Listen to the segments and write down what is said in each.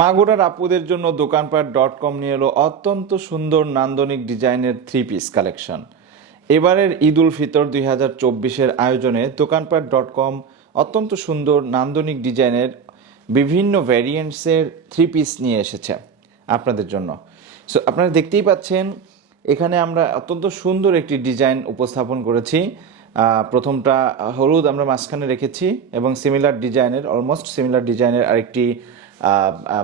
মাগুরার আপুদের জন্য দোকানপাট.com নিয়ে এলো অত্যন্ত সুন্দর নান্দনিক ডিজাইনের 3 পিস কালেকশন। এবারের ঈদ উল ফিতর 2024-এর আয়োজনে দোকানপাট.com অত্যন্ত সুন্দর নান্দনিক ডিজাইনের বিভিন্ন ভ্যারিয়েন্টসের 3 পিস নিয়ে এসেছে আপনাদের জন্য। সো আপনারা দেখতেই পাচ্ছেন এখানে আমরা অত্যন্ত সুন্দর একটি ডিজাইন উপস্থাপন করেছি। প্রথমটা হলুদ আমরা মাঝখানে রেখেছি এবং অলমোস্ট সিমিলার ডিজাইনের আরেকটি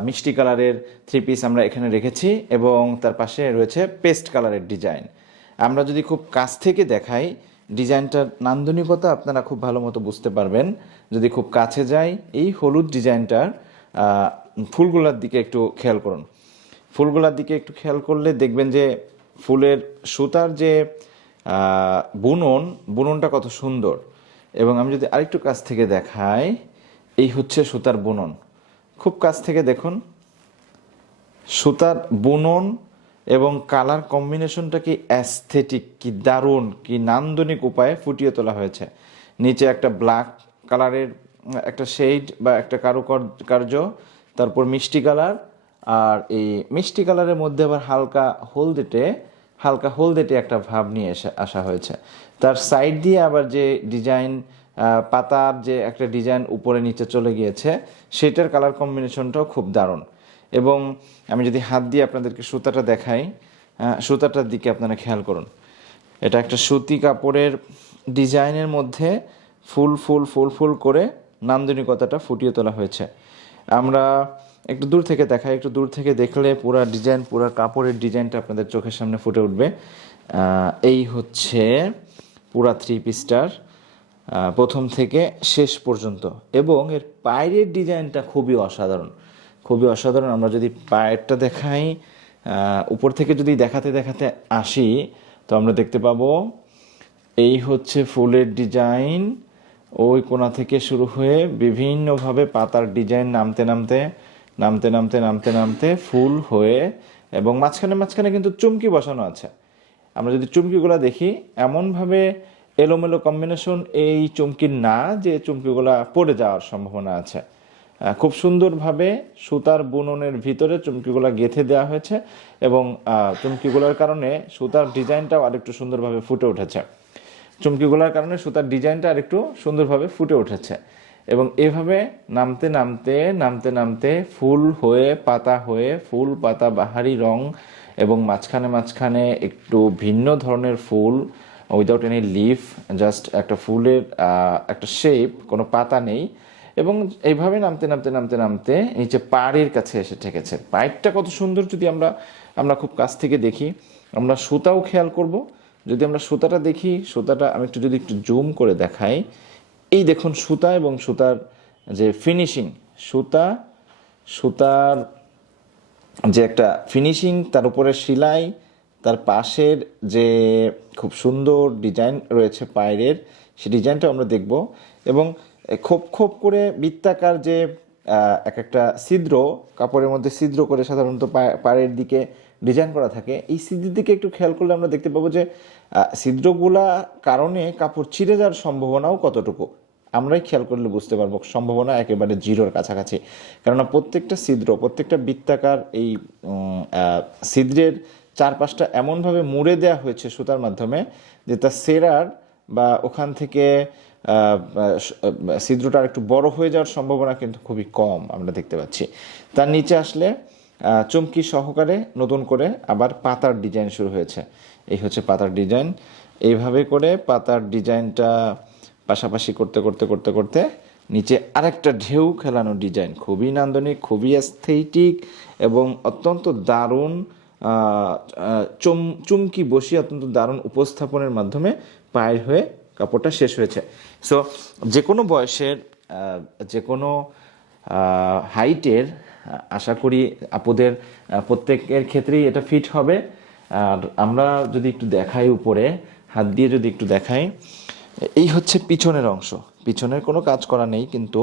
মিষ্টি কালারের 3 পিস আমরা এখানে রেখেছি এবং তার পাশে রয়েছে পেস্ট কালারের ডিজাইন। আমরা যদি খুব কাছ থেকে দেখাই ডিজাইনটার নান্দনিকতা আপনারা খুব ভালো মতো বুঝতে পারবেন যদি খুব কাছে যাই। এই হলুদ ডিজাইনটার ফুলগুলোর দিকে একটু খেয়াল করুন। ফুলগুলোর দিকে একটু খেয়াল করলে দেখবেন যে ফুলের সুতার যে বুননটা কত সুন্দর। এবং আমি যদি আরেকটু কাছ থেকে দেখাই, এই হচ্ছে সুতার বুনন। খুব কাছ থেকে দেখুন সুতার বুনন এবং কালার কম্বিনেশনটা কি অ্যাস্থেটিক, কি দারুণ, কি নান্দনিক উপায়ে ফুটিয়ে তোলা হয়েছে। নিচে একটা ব্ল্যাক কালারের একটা শেড বা একটা কারুকার্য, তারপর মিষ্টি কালার, আর এই মিষ্টি কালারের মধ্যে আবার হালকা হলদেটে একটা ভাব নিয়ে আসা হয়েছে। তার সাইড দিয়ে আবার যে ডিজাইন পাতার যে একটা ডিজাইন উপরে নিচে চলে গিয়েছে সেটার কালার কম্বিনেশনটাও খুব দারুণ। এবং আমি যদি হাত দিয়ে আপনাদেরকে সুতাটা দেখাই, সুতাটার দিকে আপনারা খেয়াল করুন। এটা একটা সুতি কাপড়ের ডিজাইনের মধ্যে ফুল করে নান্দনিকতাটা ফুটিয়ে তোলা হয়েছে। আমরা একটু দূর থেকে দেখাই, একটু দূর থেকে দেখলে পুরা কাপড়ের ডিজাইনটা আপনাদের চোখের সামনে ফুটে উঠবে। এই হচ্ছে পুরা 3 পিসটার প্রথম থেকে শেষ পর্যন্ত। এবং এর পায়ের ডিজাইনটা খুবই অসাধারণ। আমরা যদি পায়েরটা দেখাই, উপর থেকে যদি দেখাতে আসি তো আমরা দেখতে পাবো এই হচ্ছে ফুলের ডিজাইন। ওই কোণা থেকে শুরু হয়ে বিভিন্নভাবে পাতার ডিজাইন নামতে ফুল হয়ে, এবং মাঝখানে কিন্তু চুমকি বসানো আছে। আমরা যদি চুমকিগুলো দেখি, এমনভাবে এলোমেলো কম্বিনেশন এই চুমকির না যে চুমকিগুলা পড়ে যাওয়ার সম্ভাবনা আছে। খুব সুন্দরভাবে সুতার বুননের ভিতরে চুমকিগুলা গেঁথে দেওয়া হয়েছে এবং চুমকিগুলোর কারণে সুতার ডিজাইনটাও আরেকটু সুন্দরভাবে ফুটে উঠেছে। এবং এভাবে নামতে ফুল হয়ে ফুল পাতা বাহারি রং, এবং মাঝখানে একটু ভিন্ন ধরনের ফুল উইদাউট এনি লিফ, জাস্ট একটা ফুলের একটা শেপ, কোনো পাতা নেই। এবং এইভাবে নামতে নিচে পাড়ের কাছে এসে ঠেকেছে। পাইপটা কত সুন্দর যদি আমরা খুব কাছ থেকে দেখি। আমরা সুতাও খেয়াল করব। যদি আমরা সুতাটা দেখি, আমি যদি একটু জুম করে দেখাই, এই দেখুন সুতা এবং সুতার যে ফিনিশিং, সুতার যে একটা ফিনিশিং, তার উপরে সেলাই, তার পাশের যে খুব সুন্দর ডিজাইন রয়েছে পায়ের, সেই ডিজাইনটা আমরা দেখব। এবং খোপ করে বৃত্তাকার যে একটা ছিদ্র, কাপড়ের মধ্যে ছিদ্র করে সাধারণত পায়ের দিকে ডিজাইন করা থাকে, এই ছিদ্রের দিকে একটু খেয়াল করলে আমরা দেখতে পাবো যে ছিদ্রগুলা কারণে কাপড় ছিঁড়ে যাওয়ার সম্ভাবনাও কতটুকু আমরাই খেয়াল করলে বুঝতে পারবো। সম্ভাবনা একেবারে জিরোর কাছাকাছি। কেননা প্রত্যেকটা বৃত্তাকার এই ছিদ্রের চারপাশটা এমনভাবে মুড়ে দেওয়া হয়েছে সুতার মাধ্যমে যে তার সেরার বা ওখান থেকে ছিদ্রটা একটু বড় হয়ে যাওয়ার সম্ভাবনা কিন্তু খুবই কম আমরা দেখতে পাচ্ছি। তার নিচে আসলে চুমকি সহকারে নতুন করে আবার পাতার ডিজাইন শুরু হয়েছে। এই হচ্ছে পাতার ডিজাইন। এইভাবে করে পাতার ডিজাইনটা পাশাপাশি করতে নিচে আরেকটা ঢেউ খেলানো ডিজাইন, খুবই নান্দনিক, খুবই অ্যাস্থেটিক এবং অত্যন্ত দারুণ চুমকি বসিয়ে অত্যন্ত দারুণ উপস্থাপনের মাধ্যমে পায়ের হয়ে কাপড়টা শেষ হয়েছে। সো যে কোনো বয়সের, যে কোনো হাইটের আশা করি আপুদের প্রত্যেকের ক্ষেত্রেই এটা ফিট হবে। আর আমরা যদি একটু দেখাই, উপরে হাত দিয়ে যদি একটু দেখাই, এই হচ্ছে পিছনের অংশ। পিছনের কোনো কাজ করা নেই, কিন্তু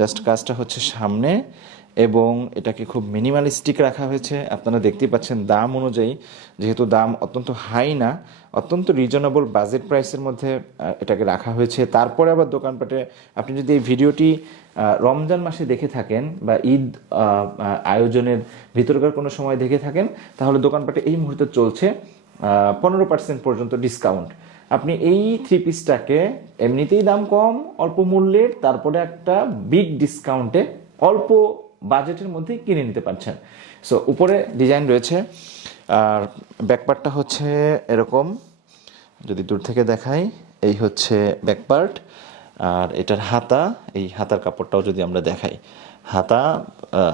জাস্ট কাজটা হচ্ছে সামনে। এবং এটাকে খুব মিনিমালিস্টিক রাখা হয়েছে। আপনারা দেখতেই পাচ্ছেন দাম অনুযায়ী, যেহেতু দাম অত্যন্ত হাই না, অত্যন্ত রিজনেবল বাজেট প্রাইসের মধ্যে এটাকে রাখা হয়েছে। তারপরে আবার দোকানপাটে আপনি যদি এই ভিডিওটি রমজান মাসে দেখে থাকেন বা ঈদ আয়োজনের ভিতরকার কোনো সময় দেখে থাকেন, তাহলে দোকানপাটে এই মুহূর্তে চলছে 15% পর্যন্ত ডিসকাউন্ট। আপনি এই 3 পিসটাকে এমনিতেই দাম কম, অল্প মূল্যের, তারপরে একটা বিগ ডিসকাউন্টে অল্প বাজেটের মধ্যে কিনে নিতে পারছেন। সো উপরে ডিজাইন রয়েছে, আর ব্যাকপার্টটা হচ্ছে এরকম, যদি দূর থেকে দেখাই, এই হচ্ছে ব্যাকপার্ট। আর এটার হাতা, এই হাতার কাপড়টাও যদি আমরা দেখাই,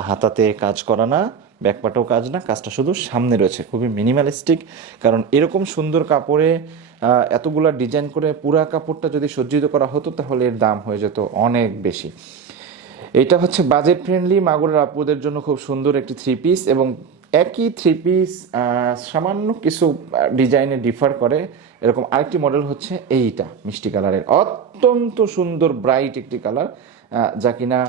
হাতাতে কাজ করা না, ব্যাকপার্টেও কাজ না, কাজটা শুধু সামনে রয়েছে। খুবই মিনিমালিস্টিক, কারণ এরকম সুন্দর কাপড়ে এতগুলা ডিজাইন করে পুরা কাপড়টা যদি সজ্জিত করা হতো তাহলে এর দাম হয়ে যেত অনেক বেশি। এটা হচ্ছে বাজেট ফ্রেন্ডলি মাগুরার আপুদের জন্য খুব সুন্দর একটি 3 পিস, এবং একই 3 পিস সামান্য কিছু ডিজাইনে ডিফার করে। এরকম আরেকটি মডেল হচ্ছে এইটা, মিষ্টি কালারের, অত্যন্ত সুন্দর ব্রাইট একটি কালার, যা কিনা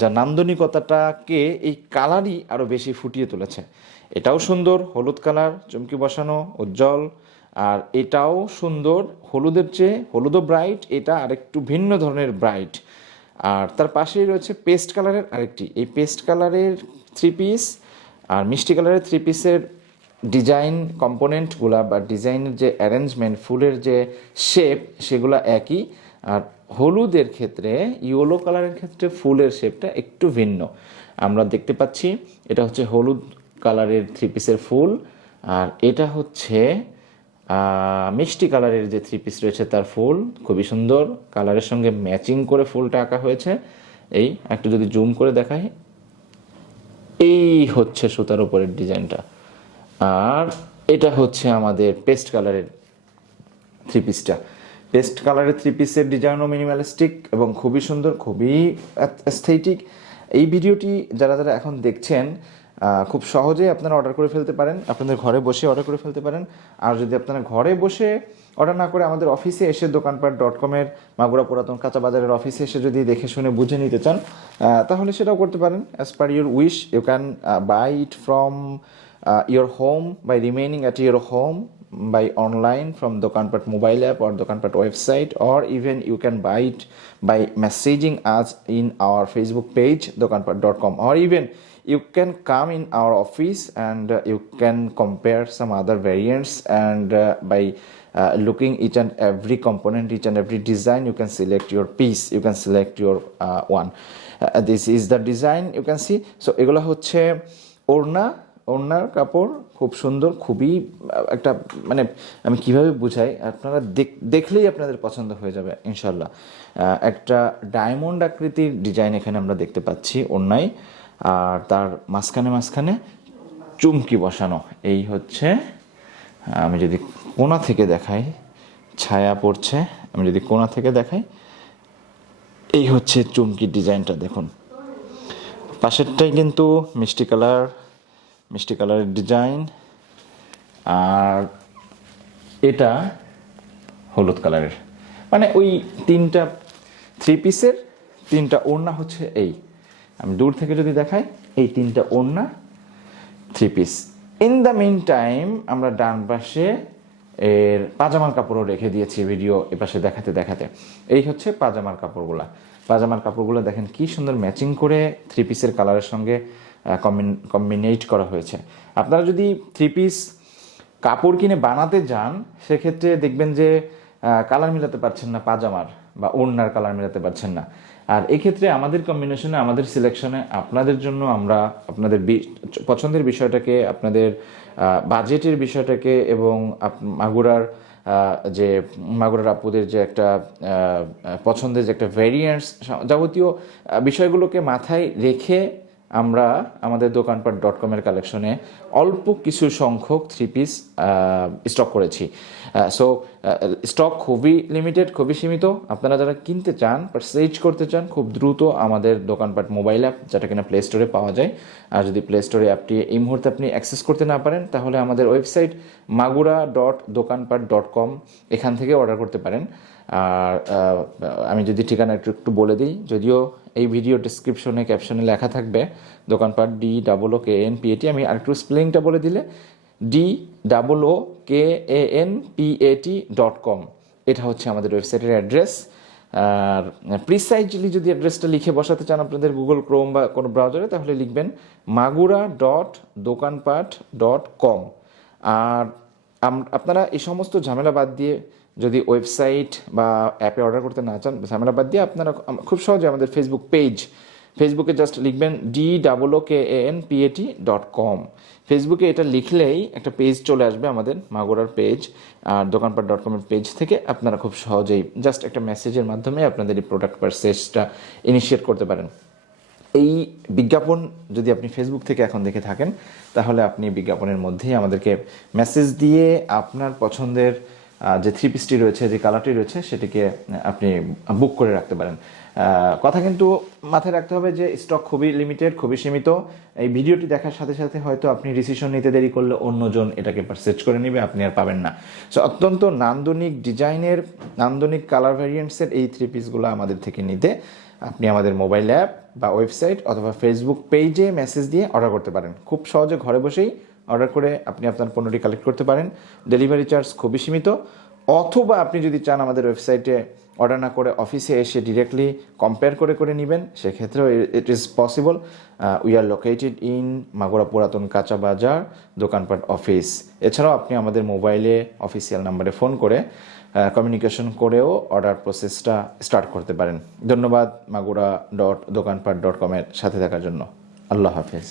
যা নান্দনিকতাটাকে এই কালারই আরও বেশি ফুটিয়ে তুলেছে। এটাও সুন্দর, হলুদ কালার, চমকি বসানো, উজ্জ্বল। আর এটাও সুন্দর, হলুদের চেয়ে হলুদও ব্রাইট, এটা আরেকটু ভিন্ন ধরনের ব্রাইট। আর তার পাশেই রয়েছে পেস্ট কালারের আরেকটি, এই পেস্ট কালারের 3 পিস আর মিষ্টি কালারের 3 পিসের ডিজাইন কম্পোনেন্টগুলা বা ডিজাইনের যে অ্যারেঞ্জমেন্ট, ফুলের যে শেপ, সেগুলো একই। আর হলুদের ক্ষেত্রে, ইয়েলো কালারের ক্ষেত্রে ফুলের শেপটা একটু ভিন্ন আমরা দেখতে পাচ্ছি। এটা হচ্ছে হলুদ কালারের 3 পিসের ফুল, আর এটা হচ্ছে মিষ্টি কালারের যে 3 পিস রয়েছে তার ফুল। খুবই সুন্দর, কালারের সঙ্গে ম্যাচিং করে ফুলটা আঁকা হয়েছে। এই একটু যদি জুম করে দেখাই, এই হচ্ছে সুতার উপরের ডিজাইনটা। আর এটা হচ্ছে আমাদের পেস্ট কালারের 3 পিসটা। পেস্ট কালারের 3 পিসের ডিজাইনও মিনিমালিস্টিক এবং খুবই সুন্দর, খুবই অ্যাস্থেটিক। এই ভিডিওটি যারা যারা এখন দেখছেন, খুব সহজেই আপনারা অর্ডার করে ফেলতে পারেন, আপনাদের ঘরে বসে অর্ডার করে ফেলতে পারেন। আর যদি আপনারা ঘরে বসে অর্ডার না করে আমাদের অফিসে এসে দোকানপাট.com-এর মাগুরা পুরাতন কাঁচা বাজারের অফিসে এসে যদি দেখে শুনে বুঝে নিতে চান, তাহলে সেটাও করতে পারেন। As per your wish, you can buy it from your home by remaining at your home by online from Dookanpat mobile app or Dookanpat website, or even you can buy it by messaging us in our Facebook page dookanpat.com, or even you can come in our office and you can compare some other variants, and by looking each and every component, each and every design, you can select your piece, you can select your one. This is the design you can see. So এগুলো হচ্ছে ওড়নার কাপড়, খুব সুন্দর, খুবই একটা, মানে আমি কিভাবে বুঝাই, আপনারা দেখলেই আপনাদের পছন্দ হয়ে যাবে ইনশাল্লাহ। একটা ডায়মন্ড আকৃতির ডিজাইন এখানে আমরা দেখতে পাচ্ছি ওড়নায়, আর তার মাঝখানে চুমকি বসানো। এই হচ্ছে, আমি যদি কোণা থেকে দেখাই, ছায়া পড়ছে, আমি যদি কোণা থেকে দেখাই, এই হচ্ছে চুমকির ডিজাইনটা দেখুন। পাশেরটাই কিন্তু মিষ্টি কালারের ডিজাইন, আর এটা হলুদ কালারের। মানে ওই 3টা 3 পিসের 3টা ওড়না হচ্ছে এই, আমি দূর থেকে যদি দেখাই, এই 3টা ওড়না 3 piece. In the mean time আমরা ডান পাশে এর পাজামার কাপড়ও রেখে দিয়েছি ভিডিও এপাশে দেখাতে। এই হচ্ছে পাজামার কাপড়গুলো দেখেন কি সুন্দর ম্যাচিং করে 3 পিসের কালারের সঙ্গে কম্বিনেট করা হয়েছে। আপনারা যদি 3 পিস কাপড় কিনে বানাতে যান, সেক্ষেত্রে দেখবেন যে কালার মিলাতে পারছেন না, পাজামার বা ওড়নার কালার মিলাতে পারছেন না। আর এক্ষেত্রে আমাদের কম্বিনেশনে, আমাদের সিলেকশনে আপনাদের জন্য আমরা আপনাদের পছন্দের বিষয়টাকে, আপনাদের বাজেটের বিষয়টাকে এবং মাগুরার আপুদের যে একটা পছন্দের যে একটা ভ্যারিয়েন্টস, যাবতীয় বিষয়গুলোকে মাথায় রেখে আমরা আমাদের দোকানপাট.com-এর কালেকশনে অল্প কিছু সংখ্যক 3 পিস স্টক করেছি। সো স্টক খুবই লিমিটেড, খুবই সীমিত। আপনারা যারা কিনতে চান, পারচেজ করতে চান, খুব দ্রুত আমাদের দোকানপাট মোবাইল অ্যাপ, যেটা কিনা প্লে স্টোরে পাওয়া যায়, আর যদি প্লে স্টোরে অ্যাপটি এই মুহূর্তে আপনি অ্যাক্সেস করতে না পারেন, তাহলে আমাদের ওয়েবসাইট magura.dokanpat.com, এখান থেকে অর্ডার করতে পারেন। আর আমি যদি ঠিকানা একটু বলে দিই, যদিও এই ভিডিও ডেসক্রিপশনে ক্যাপশনে লেখা থাকবে দোকানপাট DOOKANPAT, আমি আরেকটু স্পেলিংটা বলে দিলে DOOKANPAT.com, এটা হচ্ছে আমাদের ওয়েবসাইটের অ্যাড্রেস। আর প্রিসাইজলি যদি অ্যাড্রেসটা লিখে বসাতে চান আপনাদের গুগল ক্রোম বা কোনো ব্রাউজারে, তাহলে লিখবেন magura.dokanpat.com। আর আপনারা এই সমস্ত ঝামেলা বাদ দিয়ে যদি ওয়েবসাইট বা অ্যাপে অর্ডার করতে না চান, ঝামেলা বাদ দিয়ে আপনারা খুব সহজে আমাদের ফেসবুকে জাস্ট লিখবেন DOOKANPAT.com। ফেসবুকে এটা লিখলেই একটা পেজ চলে আসবে আমাদের মাগুরার পেজ, আর দোকানপাট.com এর পেজ থেকে আপনারা খুব সহজেই জাস্ট একটা মেসেজের মাধ্যমে আপনাদের এই প্রোডাক্ট পারচেজটা ইনিশিয়েট করতে পারেন। এই বিজ্ঞাপন যদি আপনি ফেসবুক থেকে এখন দেখে থাকেন, তাহলে আপনি বিজ্ঞাপনের মধ্যেই আমাদেরকে মেসেজ দিয়ে আপনার পছন্দের যে থ্রি পিসটি রয়েছে, যে কালারটি রয়েছে, সেটিকে আপনি বুক করে রাখতে পারেন। কথা কিন্তু মাথায় রাখতে হবে যে স্টক খুবই লিমিটেড, খুবই সীমিত। এই ভিডিওটি দেখার সাথে সাথে হয়তো আপনি ডিসিশন নিতে দেরি করলে অন্যজন এটাকে পারচেজ করে নেবে, আপনি আর পাবেন না। সো অত্যন্ত নান্দনিক ডিজাইনের, নান্দনিক কালার ভ্যারিয়েন্টসের এই থ্রি পিসগুলো আমাদের থেকে নিতে আপনি আমাদের মোবাইল অ্যাপ বা ওয়েবসাইট অথবা ফেসবুক পেজে মেসেজ দিয়ে অর্ডার করতে পারেন। খুব সহজে ঘরে বসেই অর্ডার করে আপনি আপনার পণ্যটি কালেক্ট করতে পারেন। ডেলিভারি চার্জ খুবই সীমিত। অথবা আপনি যদি চান আমাদের ওয়েবসাইটে অর্ডার না করে অফিসে এসে ডিরেক্টলি কম্পেয়ার করে নেবেন, সেক্ষেত্রেও it is possible. We are located in Magura পুরাতন কাঁচা বাজার, দোকানপাট অফিস। এছাড়াও আপনি আমাদের মোবাইলে অফিসিয়াল নাম্বারে ফোন করে কমিউনিকেশন করেও অর্ডার প্রসেসটা স্টার্ট করতে পারেন। ধন্যবাদ magura.dokanpat.com এর সাথে থাকার জন্য। আল্লাহ হাফেজ।